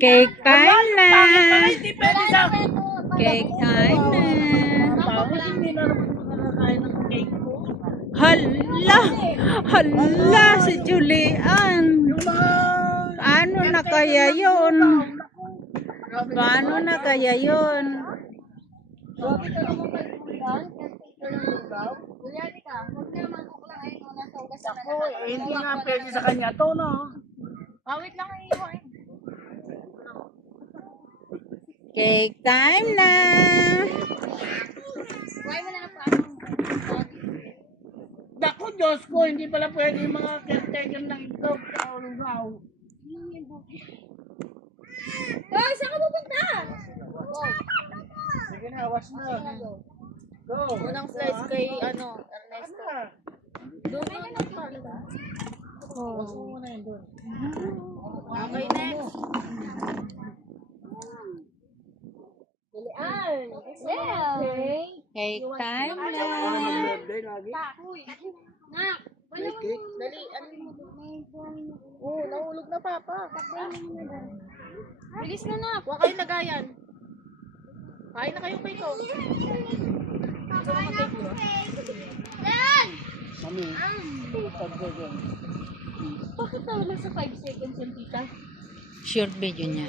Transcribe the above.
Cake time na. Hindi pwede sa... Cake time na. Tapos hindi na naman makakain ng cake ko. Hala! Hala si Julian. Yung mga... Paano na kaya yun? Paano na kaya yun? Ako, hindi nga pwede sa kanya to, no? Wait lang kayo. Cake time na. Why mo na na paano? Naku, Diyos ko, hindi pala pwede yung mga caretaker ng itlog. Hoy, saan ka pupunta? Sige na, was na. Go. Unang slice kay Ernesto. Doon na pala. Was mo muna yun doon. Okay, next. Cake time na. Birthday lagi. Dali, nahulog na papa. Bilis na na. Huwag kayong lagayan. Kain na kayong cake ko. Gusto mo mag-cake mo? Mami, pag-birthday. Bakit wala sa 5 seconds yung tita? Short video niya.